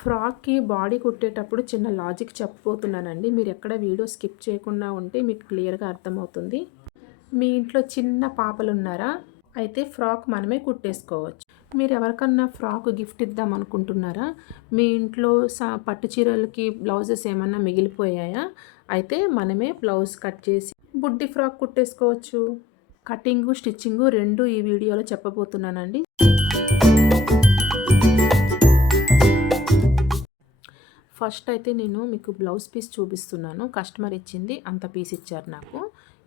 ఫ్రాక్‌కి body కుట్టేటప్పుడు చిన్న logic చెప్పబోతున్నానండి. మీరెక్కడ వీడియో స్కిప్ చేయకుండా ఉంటే మీకు క్లియర్‌గా అర్థమవుతుంది. మీ ఇంట్లో చిన్న పాపలున్నారా? అయితే ఫ్రాక్ మనమే కుట్టేసుకోవచ్చు. మీరెవరికన్నా ఫ్రాక్ గిఫ్ట్ ఇద్దాం అనుకుంటున్నారా? మీ ఇంట్లో పట్టు చీరలకి బ్లౌజెస్ ఏమన్నా మిగిలిపోయాయా? అయితే మనమే బ్లౌజ్ కట్ చేసి బుడ్డి ఫ్రాక్ కుట్టేసుకోవచ్చు. కటింగు, స్టిచ్చింగు 2 ఈ వీడియోలో చెప్పబోతున్నానండి. ఫస్ట్ అయితే నేను మీకు బ్లౌజ్ పీస్ చూపిస్తున్నాను. కస్టమర్ ఇచ్చింది అంత పీస్ ఇచ్చారు నాకు.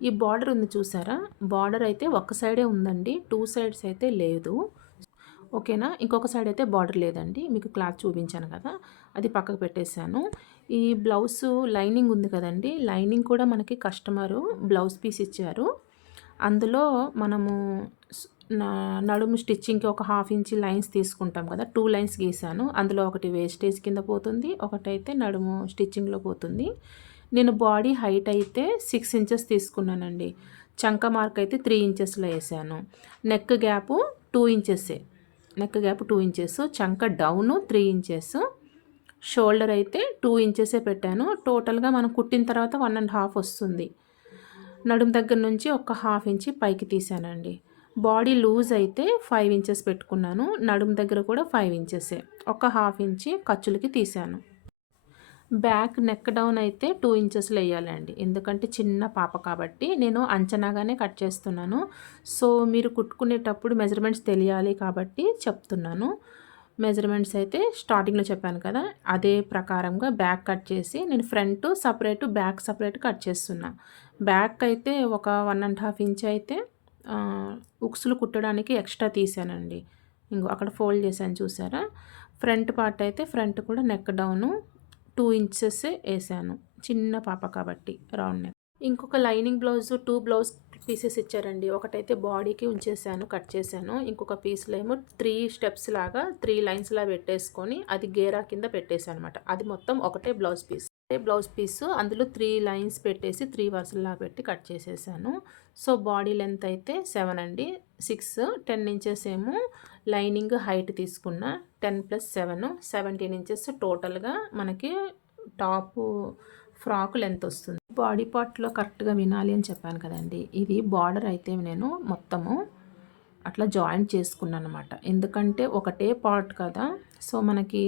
ఈ బార్డర్ ఉంది చూసారా? బార్డర్ అయితే ఒక సైడే ఉందండి. 2 సైడ్స్ అయితే లేదు. ఓకేనా? ఇంకొక సైడ్ అయితే బార్డర్ లేదండి. మీకు క్లాత్ చూపించాను కదా! అది పక్కకు పెట్టేశాను. ఈ బ్లౌజు లైనింగ్ ఉంది కదండీ! లైనింగ్ కూడా మనకి కస్టమరు బ్లౌజ్ పీస్ ఇచ్చారు. అందులో మనము స్ నా నడుము స్టిచ్చింగ్‌కి ఒక హాఫ్ ఇంచ్ లైన్స్ తీసుకుంటాం కదా! 2 లైన్స్ గీసాను. అందులో ఒకటి వేస్టేజ్ కింద పోతుంది. ఒకటైతే నడుము స్టిచ్చింగ్‌లో పోతుంది. నేను బాడీ హైట్ అయితే 6 ఇంచెస్ తీసుకున్నానండి. చంక మార్క్ అయితే 3 ఇంచెస్‌లో ఏసాను. నెక్ గ్యాపు 2 ఇంచెసే. Neck gap 2 inches. చంక డౌను 3 ఇంచెస్. షోల్డర్ అయితే 2 ఇంచెసే పెట్టాను. టోటల్‌గా మనం కుట్టిన తర్వాత 1 ½ వస్తుంది. నడుము దగ్గర నుంచి ఒక హాఫ్ ఇంచి పైకి తీసానండి. బాడీ లూజ్ అయితే 5 ఇంచెస్ పెట్టుకున్నాను. నడుము దగ్గర కూడా 5 ఇంచెసే. ఒక హాఫ్ ఇంచి ఖర్చులకి తీసాను. బ్యాక్ నెక్ డౌన్ అయితే 2 ఇంచెస్‌లో ఎయ్యాలండి. ఎందుకంటే చిన్న పాప కాబట్టి నేను అంచనాగానే కట్ చేస్తున్నాను. సో, మీరు కుట్టుకునేటప్పుడు మెజర్‌మెంట్స్ తెలియాలి కాబట్టి చెప్తున్నాను. మెజర్‌మెంట్స్ అయితే స్టార్టింగ్‌లో చెప్పాను కదా! అదే ప్రకారంగా బ్యాక్ కట్ చేసి నేను front separate, back separate cut చేస్తున్నా. బ్యాక్ అయితే ఒక 1 ½ ఇంచ్ అయితే ఉక్సులు కుట్టడానికి ఎక్స్ట్రా తీసానండి. ఇంగో అక్కడ ఫోల్డ్ చేశాను చూసారా? ఫ్రంట్ పార్ట్ అయితే ఫ్రంట్ కూడా నెక్ డౌను 2 ఇంచెస్ ఏసాను. చిన్న పాప కాబట్టి రౌండ్ నెక్. ఇంకొక లైనింగ్ బ్లౌజు 2 బ్లౌజ్ పీసెస్ ఇచ్చారండి. ఒకటైతే బాడీకి ఉంచేసాను, కట్ చేశాను. ఇంకొక పీస్‌లో ఏమో 3 స్టెప్స్ లాగా 3 లైన్స్‌లా పెట్టేసుకొని అది గేరా కింద పెట్టేసాననమాట. అది మొత్తం ఒకటే బ్లౌజ్ పీస్. ఒకటే బ్లౌజ్ పీసు అందులో 3 లైన్స్ పెట్టేసి 3 వరుసల్లా పెట్టి కట్ చేసేసాను. సో, బాడీ లెంత్ అయితే 7 అండి. 6, 10 ఇంచెస్ ఏమో లైనింగ్ హైట్ తీసుకున్న. 10 + 7 17 ఇంచెస్ టోటల్‌గా మనకి టాపు ఫ్రాక్ లెంత్ వస్తుంది. బాడీ పార్ట్‌లో కరెక్ట్‌గా వినాలి అని చెప్పాను కదండీ! ఇది బార్డర్ అయితే నేను మొత్తము అట్లా జాయింట్ చేసుకున్నాననమాట. ఎందుకంటే ఒకటే పార్ట్ కదా! సో, మనకి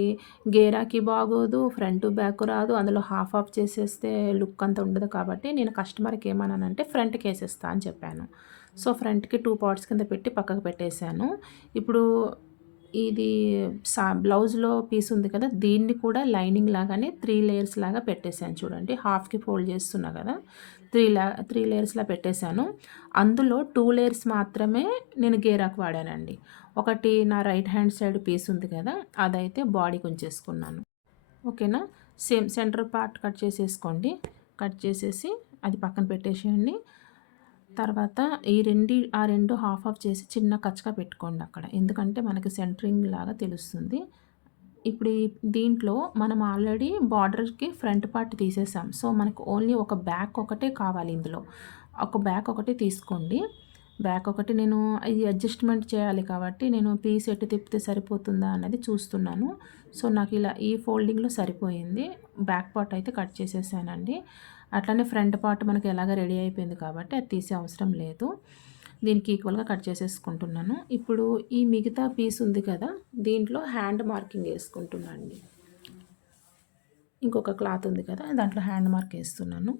గేరాకి బాగోదు. ఫ్రంట్, బ్యాక్ రాదు. అందులో హాఫ్ హాఫ్ చేసేస్తే లుక్ అంత ఉండదు కాబట్టి నేను కస్టమర్‌కి ఏమన్నానంటే ఫ్రంట్‌కేసేస్తా అని చెప్పాను. సో, ఫ్రంట్‌కి 2 పార్ట్స్ కింద పెట్టి పక్కకు పెట్టేశాను. ఇప్పుడు ఇది బ్లౌజ్‌లో పీస్ ఉంది కదా! దీన్ని కూడా లైనింగ్ లాగానే 3 లేయర్స్ లాగా పెట్టేసాను చూడండి. హాఫ్‌కి ఫోల్డ్ చేస్తున్నా కదా! 3 లేయర్స్‌లా పెట్టేశాను. అందులో 2 లేయర్స్ మాత్రమే నేను గేరాకు వాడానండి. ఒకటి నా రైట్ హ్యాండ్ సైడ్ పీస్ ఉంది కదా! అదైతే బాడీకి ఉంచేసుకున్నాను. ఓకేనా? సేమ్ సెంటర్ పార్ట్ కట్ చేసేసుకోండి. కట్ చేసేసి అది పక్కన పెట్టేసేయండి. తర్వాత ఆ 2 హాఫ్ హాఫ్ చేసి చిన్న కచ్చగా పెట్టుకోండి అక్కడ. ఎందుకంటే మనకి సెంటరింగ్ లాగా తెలుస్తుంది. ఇప్పుడు దీంట్లో మనం ఆల్రెడీ బార్డర్‌కి ఫ్రంట్ పార్ట్ తీసేసాం. సో, మనకు ఓన్లీ ఒక బ్యాక్ ఒకటే కావాలి ఇందులో. ఒక బ్యాక్ ఒకటే తీసుకోండి. బ్యాక్ ఒకటి నేను ఇది అడ్జస్ట్‌మెంట్ చేయాలి కాబట్టి నేను పీస్ ఎటు తిప్పితే సరిపోతుందా అన్నది చూస్తున్నాను. సో, నాకు ఇలా ఈ ఫోల్డింగ్‌లో సరిపోయింది. బ్యాక్ పార్ట్ అయితే కట్ చేసేసానండి. అట్లనే ఫ్రంట్ పార్ట్ మనకి ఎలాగో రెడీ అయిపోయింది కాబట్టి అది తీసే అవసరం లేదు. దీనికి ఈక్వల్‌గా కట్ చేసేసుకుంటున్నాను. ఇప్పుడు ఈ మిగతా పీస్ ఉంది కదా! దీంట్లో హ్యాండ్ మార్కింగ్ ఏసుకుంటున్నా అండి. ఇంకొక క్లాత్ ఉంది కదా! దాంట్లో హ్యాండ్ మార్క్ ఏస్తున్నాను.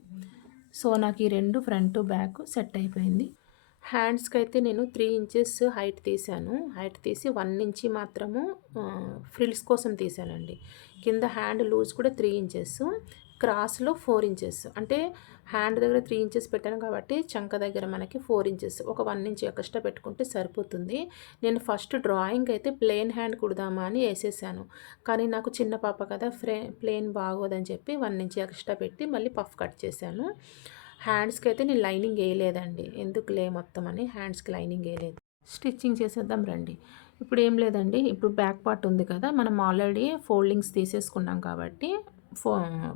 సో, నాకు ఈ 2 ఫ్రంట్, బ్యాక్ సెట్ అయిపోయింది. హ్యాండ్స్‌కైతే నేను 3 ఇంచెస్ హైట్ తీసాను. హైట్ తీసి 1 ఇంచి మాత్రము ఫ్రిల్స్ కోసం తీసానండి. కింద హ్యాండ్ లూజ్ కూడా 3 ఇంచెస్. క్రాస్‌లో 4 ఇంచెస్. అంటే హ్యాండ్ దగ్గర 3 ఇంచెస్ పెట్టాను కాబట్టి చంక దగ్గర మనకి 4 ఇంచెస్. ఒక 1 ఇంచ్ ఎక్స్ట్రా పెట్టుకుంటే సరిపోతుంది. నేను ఫస్ట్ డ్రాయింగ్ అయితే ప్లెయిన్ హ్యాండ్ కుడదామా అని ఏసేసాను. కానీ నాకు చిన్న పాప కదా! ప్లెయిన్ బాగోదని చెప్పి 1 ఇంచ్ ఎక్స్ట్రా పెట్టి మళ్ళీ పఫ్ కట్ చేశాను. హ్యాండ్స్‌కి అయితే నేను లైనింగ్ ఏయలేదండి. ఎందుకులే మొత్తం అని హ్యాండ్స్‌కి లైనింగ్ ఏయలేదు. స్టిచ్చింగ్ చేసేద్దాం రండి. ఇప్పుడు ఏం లేదండి. ఇప్పుడు బ్యాక్ పార్ట్ ఉంది కదా! మనం ఆల్రెడీ ఫోల్డింగ్స్ తీసేసుకున్నాం కాబట్టి ఫో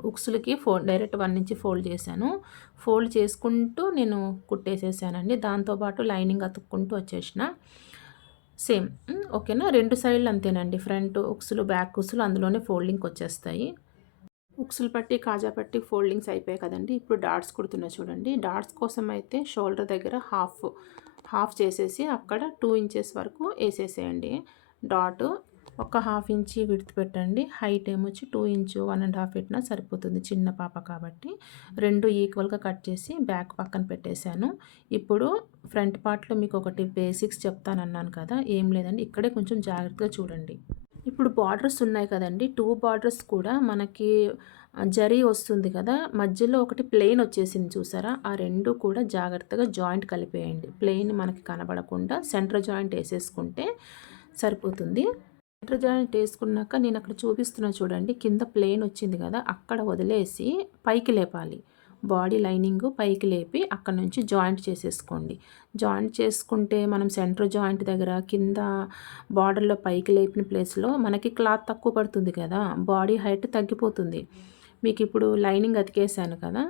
ఉక్సులకి డైరెక్ట్ 1 ఇంచ్ ఫోల్డ్ చేశాను. ఫోల్డ్ చేసుకుంటూ నేను కుట్టేసేసానండి. దాంతో పాటు లైనింగ్ అతుక్కుంటూ వచ్చేసిన. సేమ్. ఓకేనా. 2 సైడ్‌లు అంతేనండి. ఫ్రంట్ ఉక్సులు, బ్యాక్ ఉక్సులు అందులోనే ఫోల్డింగ్‌కొచ్చేస్తాయి. ఉక్సులు పట్టి, కాజా పట్టి ఫోల్డింగ్స్ అయిపోయాయి కదండీ! ఇప్పుడు డాట్స్ కుడుతున్నా చూడండి. డాట్స్ కోసం అయితే షోల్డర్ దగ్గర హాఫ్ చేసేసి అక్కడ 2 ఇంచెస్ వరకు ఏసేసేయండి డాటు. ఒక హాఫ్ ఇంచి విడ్త్ పెట్టండి. హైట్ ఏమొచ్చి 2 ఇంచు 1½ పెట్టినా సరిపోతుంది. చిన్న పాప కాబట్టి 2 ఈక్వల్‌గా కట్ చేసి బ్యాక్ పక్కన పెట్టేశాను. ఇప్పుడు ఫ్రంట్ పార్ట్‌లో మీకు ఒకటి బేసిక్స్ చెప్తానన్నాను కదా! ఏం లేదండి. ఇక్కడే కొంచెం జాగ్రత్తగా చూడండి. ఇప్పుడు బార్డర్స్ ఉన్నాయి కదండీ! 2 బార్డర్స్ కూడా మనకి జరీ వస్తుంది కదా! మధ్యలో ఒకటి ప్లెయిన్ వచ్చేసింది చూసారా? ఆ 2 కూడా జాగ్రత్తగా జాయింట్ కలిపేయండి. ప్లెయిన్ మనకి కనబడకుండా సెంటర్ జాయింట్ ఏసేసుకుంటే సరిపోతుంది. సెంటర్ జాయింట్ ఏసుకున్నాక నేను అక్కడ చూపిస్తున్నా చూడండి. కింద ప్లెయిన్ వచ్చింది కదా! అక్కడ వదిలేసి పైకి లేపాలి. బాడీ లైనింగు పైకి లేపి అక్కడి నుంచి జాయింట్ చేసేసుకోండి. జాయింట్ చేసుకుంటే మనం సెంటర్ జాయింట్ దగ్గర కింద బార్డర్‌లో పైకి లేపిన ప్లేస్‌లో మనకి క్లాత్ తక్కువ పడుతుంది కదా! బాడీ హైట్ తగ్గిపోతుంది. మీకిప్పుడు లైనింగ్ అతికేసాను కదా!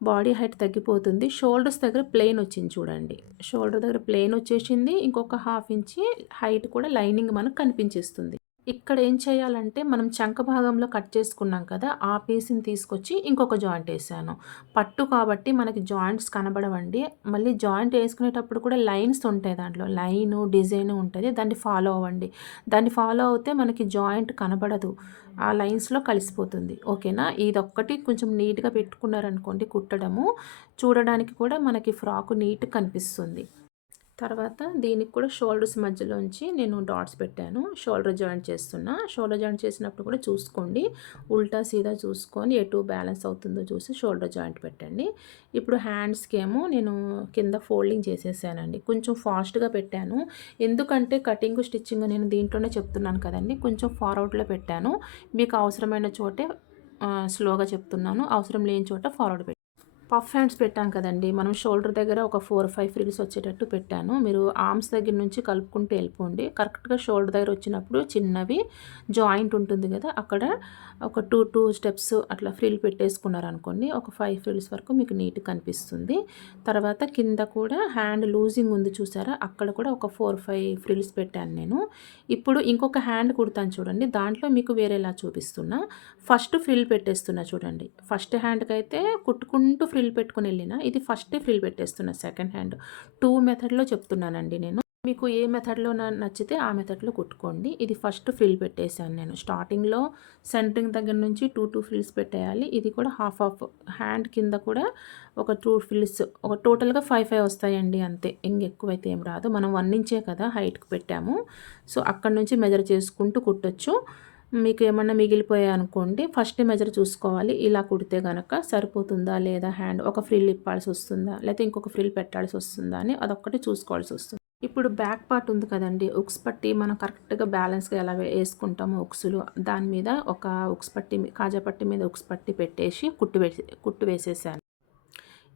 బాడీ హైట్ తగ్గిపోతుంది. షోల్డర్స్ దగ్గర ప్లెయిన్ వచ్చింది చూడండి. షోల్డర్ దగ్గర ప్లెయిన్ వచ్చేసింది. ఇంకొక హాఫ్ ఇంచి హైట్ కూడా లైనింగ్ మనకు కనిపించేస్తుంది. ఇక్కడ ఏం చేయాలంటే మనం చంక భాగంలో కట్ చేసుకున్నాం కదా! ఆ పీస్‌ని తీసుకొచ్చి ఇంకొక జాయింట్ ఏసాను. పట్టు కాబట్టి మనకి జాయింట్స్ కనబడవండి. మళ్ళీ జాయింట్ ఏసుకునేటప్పుడు కూడా లైన్స్ ఉంటాయి దాంట్లో. లైను, డిజైను ఉంటది. దాన్ని ఫాలో అవ్వండి. దాన్ని ఫాలో అవుతే మనకి జాయింట్ కనబడదు. ఆ లైన్స్‌లో కలిసిపోతుంది. ఓకేనా? ఇదొక్కటి కొంచెం నీట్‌గా పెట్టుకున్నారనుకోండి కుట్టడము, చూడడానికి కూడా మనకి ఫ్రాకు నీట్‌గా కనిపిస్తుంది. తర్వాత దీనికి కూడా షోల్డర్స్ మధ్యలోంచి నేను డాట్స్ పెట్టాను. షోల్డర్ జాయింట్ చేస్తున్నా. షోల్డర్ జాయింట్ చేసినప్పుడు కూడా చూసుకోండి. ఉల్టా సీదా చూసుకొని ఎటు బ్యాలెన్స్ అవుతుందో చూసి షోల్డర్ జాయింట్ పెట్టండి. ఇప్పుడు హ్యాండ్స్‌కేమో నేను కింద ఫోల్డింగ్ చేసేసానండి. కొంచెం ఫాస్ట్‌గా పెట్టాను. ఎందుకంటే కటింగు, స్టిచ్చింగ్ నేను దీంట్లోనే చెప్తున్నాను కదండీ! కొంచెం ఫార్వర్డ్‌లో పెట్టాను. మీకు అవసరమైన చోటే స్లోగా చెప్తున్నాను. అవసరం లేని చోట ఫార్వర్డ్ పఫ్ హ్యాండ్స్ పెట్టాం కదండీ! మనం షోల్డర్ దగ్గర ఒక 4, 5 ఫ్రిల్స్ వచ్చేటట్టు పెట్టాను. మీరు ఆర్మ్స్ దగ్గర నుంచి కలుపుకుంటూ వెళ్ళిపోండి. కరెక్ట్‌గా షోల్డర్ దగ్గర వచ్చినప్పుడు చిన్నవి జాయింట్ ఉంటుంది కదా! అక్కడ ఒక 2 స్టెప్స్ అట్లా ఫ్రిల్ పెట్టేసుకున్నారనుకోండి. ఒక 5 ఫ్రిల్స్ వరకు మీకు నీట్‌గా కనిపిస్తుంది. తర్వాత కింద కూడా హ్యాండ్ లూజింగ్ ఉంది చూసారా? అక్కడ కూడా ఒక 4, 5 ఫ్రిల్స్ పెట్టాను నేను. ఇప్పుడు ఇంకొక హ్యాండ్ కుడతాను చూడండి. దాంట్లో మీకు వేరేలా చూపిస్తున్నా. ఫస్ట్ ఫ్రిల్ పెట్టేస్తున్నా చూడండి. ఫస్ట్ హ్యాండ్‌కైతే కుట్టుకుంటూ ఫ్రిల్ పెట్టుకొని వెళ్ళిన. ఇది ఫస్టే ఫ్రిల్ పెట్టేస్తున్నా సెకండ్ హ్యాండ్. 2 మెథడ్‌లో చెప్తున్నానండి నేను. మీకు ఏ మెథడ్‌లో నచ్చితే ఆ మెథడ్‌లో కుట్టుకోండి. ఇది ఫస్ట్ ఫ్రిల్ పెట్టేసాను నేను. స్టార్టింగ్‌లో సెంటరింగ్ దగ్గర నుంచి 2 ఫ్రిల్స్ పెట్టేయాలి. ఇది కూడా హాఫ్ హ్యాండ్ కింద కూడా ఒక 2 ఫ్రిల్స్ ఒక టోటల్‌గా 5 వస్తాయండి అంతే. ఎక్కువైతే ఏం రాదు. మనం 1 ఇంచే కదా హైట్‌కి పెట్టాము. సో, అక్కడి నుంచి మెజర్ చేసుకుంటూ కుట్టొచ్చు. మీకు ఏమన్నా మిగిలిపోయాయనుకోండి ఫస్టే మెజర్ చూసుకోవాలి. ఇలా కుడితే గనక సరిపోతుందా లేదా హ్యాండ్ ఒక ఫ్రిల్ ఇప్పాల్సొస్తుందా? లేతే ఇంకొక ఫ్రిల్ పెట్టాల్సొస్తుందా అని అదొక్కటి చూసుకోవాల్సొస్తుంది. ఇప్పుడు బ్యాక్ పార్ట్ ఉంది కదండీ! ఉక్స్ పట్టి మనం కరెక్ట్‌గా బ్యాలెన్స్‌గా ఎలా ఏసుకుంటామో ఉక్సులు దాని మీద ఒక ఉక్స్ పట్టి కాజా పట్టి మీద ఉక్స్ పట్టి పెట్టేసి కుట్టు వేసేసాను.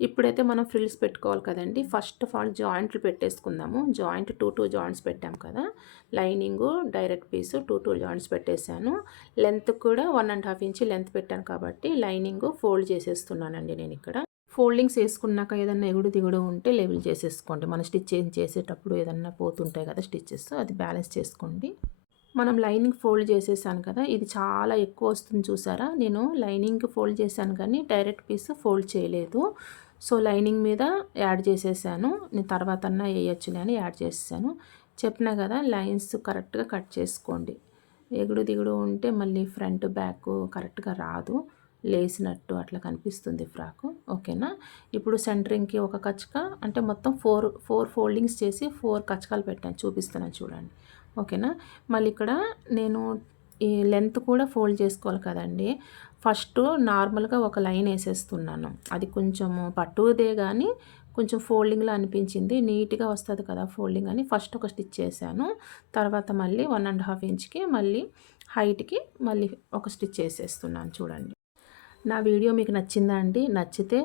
ఇప్పుడైతే మనం ఫ్రిల్స్ పెట్టుకోవాలి కదండీ! ఫస్ట్ ఆఫ్ ఆల్ జాయింట్లు పెట్టేసుకుందాము. జాయింట్ 2 జాయింట్స్ పెట్టాం కదా! లైనింగు, డైరెక్ట్ పీసు 2 జాయింట్స్ పెట్టేసాను. లెంత్ కూడా 1½ ఇంచ్ లెంత్ పెట్టాను కాబట్టి లైనింగు ఫోల్డ్ చేసేస్తున్నానండి నేనిక్కడ. ఫోల్డింగ్స్ ఏసుకున్నాక ఏదన్నా ఎగుడు దిగుడు ఉంటే లెవెల్ చేసేసుకోండి. మనం స్టిచ్చింగ్ చేసేటప్పుడు ఏదన్నా పోతుంటాయి కదా స్టిచెస్ అది బ్యాలెన్స్ చేసుకోండి. మనం లైనింగ్ ఫోల్డ్ చేసేసాను కదా! ఇది చాలా ఎక్కువ వస్తుంది చూసారా? నేను లైనింగ్ ఫోల్డ్ చేశాను కానీ డైరెక్ట్ పీస్ ఫోల్డ్ చేయలేదు. సో, లైనింగ్ మీద యాడ్ చేసేసాను. నేను తర్వాతన్నా ఎయొచ్చులే అని యాడ్ చేసేసాను. చెప్పినా కదా! లైన్స్ కరెక్ట్‌గా కట్ చేసుకోండి. ఎగుడు దిగుడు ఉంటే మళ్ళీ ఫ్రంట్, బ్యాక్ కరెక్ట్‌గా రాదు. లేసినట్టు అట్లా కనిపిస్తుంది ఫ్రాకు. ఓకేనా? ఇప్పుడు సెంటరింగ్‌కి ఒక కచక అంటే మొత్తం 4 ఫోల్డింగ్స్ చేసి 4 కచకాలు పెట్టాను. చూపిస్తున్నాను చూడండి. ఓకేనా? మళ్ళీ ఇక్కడ నేను ఈ లెంత్ కూడా ఫోల్డ్ చేసుకోవాలి కదండీ! ఫస్ట్ నార్మల్‌గా ఒక లైన్ ఏసేస్తున్నాను. అది కొంచెము పట్టుదే గానీ కొంచెం ఫోల్డింగ్‌లా అనిపించింది. నీట్‌గా వస్తది కదా ఫోల్డింగ్ అని ఫస్ట్ ఒక స్టిచ్ చేశాను. తర్వాత మళ్ళీ 1½ ఇంచ్‌కి మళ్ళీ హైట్‌కి మళ్ళీ ఒక స్టిచ్ ఏసేస్తున్నాను చూడండి. నా వీడియో మీకు నచ్చిందా అండి? నచ్చితే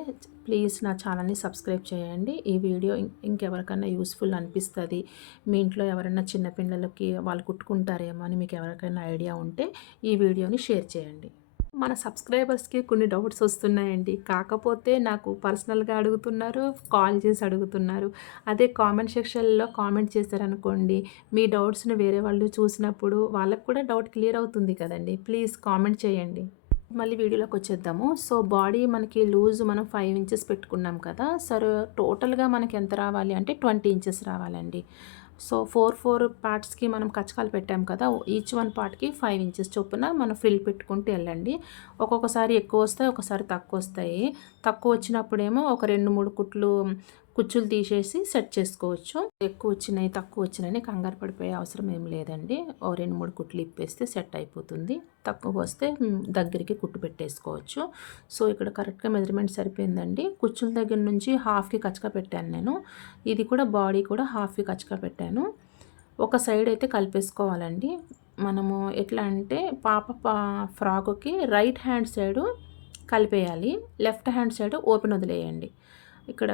ప్లీజ్ నా ఛానల్‌ని సబ్స్క్రైబ్ చేయండి. ఈ వీడియో ఇంకెవరికన్నా యూస్‌ఫుల్ అనిపిస్తది. మీ ఇంట్లో ఎవరైనా చిన్న పిల్లలకి వాళ్ళు కుట్టుకుంటారేమో అని మీకు ఎవరికైనా ఐడియా ఉంటే ఈ వీడియోని షేర్ చేయండి. మన సబ్స్క్రైబర్స్‌కి కొన్ని డౌట్స్ వస్తున్నాయండి. కాకపోతే నాకు పర్సనల్‌గా అడుగుతున్నారు, కాల్ చేసి అడుగుతున్నారు. అదే కామెంట్ సెక్షన్‌లో కామెంట్ చేశారనుకోండి, మీ డౌట్స్‌ని వేరే వాళ్ళు చూసినప్పుడు వాళ్ళకి కూడా డౌట్ క్లియర్ అవుతుంది కదండీ! ప్లీజ్ కామెంట్ చేయండి. మళ్ళీ వీడియోలోకొచ్చేద్దాము. సో, బాడీ మనకి లూజ్ మనం 5 ఇంచెస్ పెట్టుకున్నాం కదా! సరే టోటల్‌గా మనకి ఎంత రావాలి అంటే 20 ఇంచెస్ రావాలండి. సో, 4 పార్ట్స్‌కి మనం కచకాలు పెట్టాం కదా! ఈచ్ వన్ పార్ట్‌కి 5 ఇంచెస్ చొప్పున మనం ఫ్రిల్ పెట్టుకుంటూ ఎళ్ళండి. ఒక్కొక్కసారి ఎక్కువొస్తాయి, ఒకసారి తక్కువొస్తాయి. తక్కువొచ్చినప్పుడేమో ఒక 2, 3 కుచ్చులు తీసేసి సెట్ చేసుకోవచ్చు. ఎక్కువొచ్చినాయి, తక్కువొచ్చినాయని కంగారు పడిపోయే అవసరం ఏం లేదండి. ఓ 2, 3 కుట్లు ఇప్పేస్తే సెట్ అయిపోతుంది. తక్కువొస్తే దగ్గరికి కుట్టు పెట్టేసుకోవచ్చు. సో, ఇక్కడ కరెక్ట్‌గా మెజర్‌మెంట్ సరిపోయిందండి. కుచ్చుల దగ్గర నుంచి హాఫ్‌కి కచక పెట్టాను నేను. ఇది కూడా బాడీ కూడా హాఫ్‌కి కచక పెట్టాను. ఒక సైడ్ అయితే కలిపేసుకోవాలండి. మనము ఎట్లా అంటే ఫ్రాకుకి రైట్ హ్యాండ్ సైడు కలిపేయాలి. లెఫ్ట్ హ్యాండ్ సైడ్ ఓపెన్ వదిలేయండి. ఇక్కడ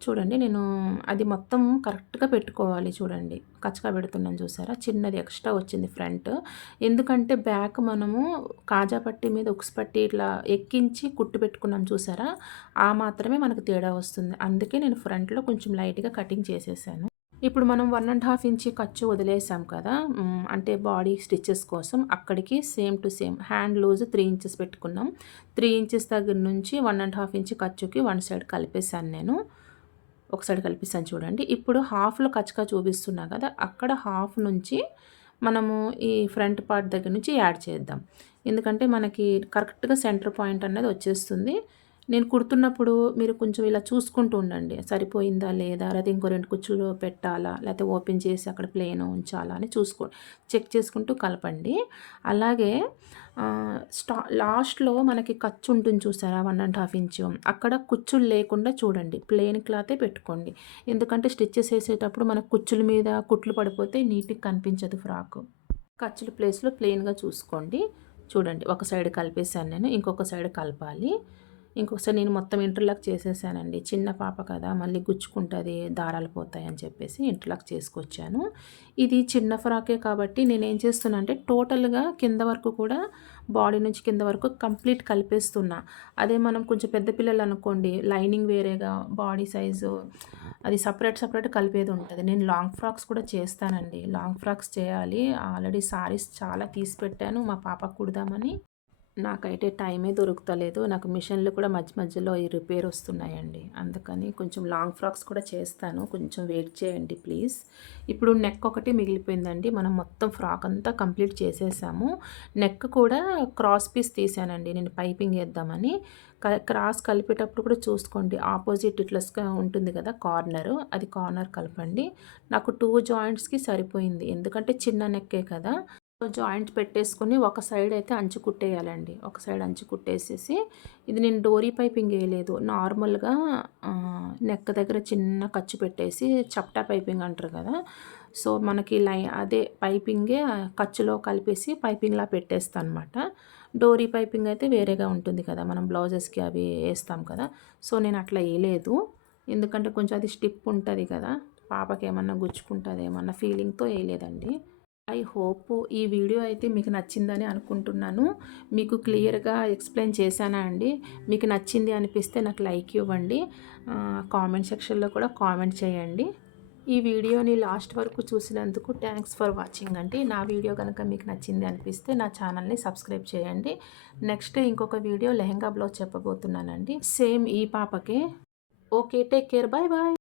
చూడండి నేను అది మొత్తం కరెక్ట్‌గా పెట్టుకోవాలి చూడండి. కచకా పెడుతున్నాను చూసారా? చిన్నది ఎక్స్‌ట్రా వచ్చింది ఫ్రంట్. ఎందుకంటే బ్యాక్ మనము కాజా పట్టీ మీద ఉక్స్ పట్టీ ఇట్లా ఎక్కించి కుట్టు పెట్టుకున్నాం చూసారా? ఆ మాత్రమే మనకు తేడా వస్తుంది. అందుకే నేను ఫ్రంట్‌లో కొంచెం లైట్‌గా కటింగ్ చేసేసాను. ఇప్పుడు మనం 1 ½ ఇంచి ఖర్చు వదిలేసాం కదా! అంటే బాడీ స్టిచెస్ కోసం అక్కడికి same to same hand loose 3 inches పెట్టుకున్నాం. 3 ఇంచెస్ దగ్గర నుంచి 1 ½ ఇంచి ఖర్చుకి వన్ సైడ్ కలిపేసాను నేను. ఒక సైడ్ కలిపిస్తాను చూడండి. ఇప్పుడు హాఫ్‌లో కచకా చూపిస్తున్నా కదా! అక్కడ హాఫ్ నుంచి మనము ఈ ఫ్రంట్ పార్ట్ దగ్గర నుంచి యాడ్ చేద్దాం. ఎందుకంటే మనకి కరెక్ట్‌గా సెంటర్ పాయింట్ అనేది వచ్చేస్తుంది. నేను కుడుతున్నప్పుడు మీరు కొంచెం ఇలా చూసుకుంటూ ఉండండి. సరిపోయిందా లేదా? లేకపోతే ఇంకో 2 కుచ్చులు పెట్టాలా? లేకపోతే ఓపెన్ చేసి అక్కడ ప్లెయిన్ ఉంచాలా? అని చెక్ చేసుకుంటూ కలపండి. అలాగే లాస్ట్‌లో మనకి ఖర్చు ఉంటుంది చూసారా? 1 ½ ఇంచు. అక్కడ కుచ్చులు లేకుండా చూడండి. ప్లెయిన్ క్లాతే పెట్టుకోండి. ఎందుకంటే స్టిచెస్ ఏసేటప్పుడు మనకు కుచ్చుల మీద కుట్లు పడిపోతే నీట్‌గా కనిపించదు ఫ్రాకు. ఖర్చుల ప్లేస్‌లో ప్లెయిన్‌గా చూసుకోండి. చూడండి ఒక సైడ్ కలిపేసాను నేను. ఇంకొక సైడ్ కలపాలి. ఇంకొకసారి నేను మొత్తం ఇంటర్లాక్ చేసేసానండి. చిన్న పాప కదా! మళ్ళీ గుచ్చుకుంటది, దారాలు పోతాయని చెప్పేసి ఇంటర్లాక్ చేసుకొచ్చాను. ఇది చిన్న ఫ్రాకే కాబట్టి నేనేం చేస్తున్నా అంటే టోటల్‌గా కింద వరకు కూడా బాడీ నుంచి కింద వరకు కంప్లీట్ కలిపేస్తున్నా. అదే మనం కొంచెం పెద్ద పిల్లలనుకోండి లైనింగ్ వేరేగా, బాడీ సైజు అది సెపరేట్ కలిపేది ఉంటది. నేను లాంగ్ ఫ్రాక్స్ కూడా చేస్తానండి. లాంగ్ ఫ్రాక్స్ చేయాలి. ఆల్రెడీ సారీస్ చాలా తీసి పెట్టాను మా పాపకు కుడదామని. నాకైతే టైమే దొరుకుతలేదు. నాకు మిషన్‌లు కూడా మధ్యలో ఈ రిపేర్ వస్తున్నాయండి. అందుకని కొంచెం లాంగ్ ఫ్రాక్స్ కూడా చేస్తాను. కొంచెం వెయిట్ చేయండి ప్లీజ్. ఇప్పుడు నెక్ ఒకటి మిగిలిపోయిందండి. మనం మొత్తం ఫ్రాక్ అంతా కంప్లీట్ చేసేసాము. నెక్ కూడా క్రాస్ పీస్ తీసానండి నేను పైపింగ్ ఏద్దామని. క్రాస్ కలిపేటప్పుడు కూడా చూసుకోండి. ఆపోజిట్ ఇట్లా ఉంటుంది కదా కార్నరు, అది కార్నర్ కలపండి. నాకు 2 జాయింట్స్‌కి సరిపోయింది. ఎందుకంటే చిన్న నెక్కే కదా! జాయింట్ పెట్టేసుకొని ఒక సైడ్ అయితే అంచు కుట్టేయాలండి. ఒక సైడ్ అంచు కుట్టేసేసి ఇది నేను డోరీ పైపింగ్ ఏయలేదు. నార్మల్‌గా నెక్ దగ్గర చిన్న ఖర్చు పెట్టేసి చప్టా పైపింగ్ అంటారు కదా! సో, మనకి అదే పైపింగే ఖర్చులో కలిపేసి పైపింగ్‌లా పెట్టేస్తానమాట. డోరీ పైపింగ్ అయితే వేరేగా ఉంటుంది కదా! మనం బ్లౌజెస్‌కి అవి ఏస్తాం కదా! సో, నేను అట్లా ఏయలేదు. ఎందుకంటే కొంచెం అది స్టిప్ ఉంటది కదా! పాపకేమన్నా గుచ్చుకుంటదేమో అన్న ఫీలింగ్‌తో ఏయలేదండి. ఐ హోప్ ఈ వీడియో అయితే మీకు నచ్చిందని అనుకుంటున్నాను. మీకు క్లియర్‌గా ఎక్స్‌ప్లెయిన్ చేశానా అండి? మీకు నచ్చింది అనిపిస్తే నాకు లైక్ ఇవ్వండి. కామెంట్ సెక్షన్‌లో కూడా కామెంట్ చేయండి. ఈ వీడియోని లాస్ట్ వరకు చూసినందుకు థ్యాంక్స్ ఫర్ వాచింగ్ అండి. నా వీడియో గనక మీకు నచ్చింది అనిపిస్తే నా ఛానల్‌ని సబ్స్క్రైబ్ చేయండి. నెక్స్ట్ ఇంకొక వీడియో లెహెంగా బ్లౌజ్ చెప్పబోతున్నానండి. సేమ్ ఈ పాపకే. Okay. Take care. Bye bye.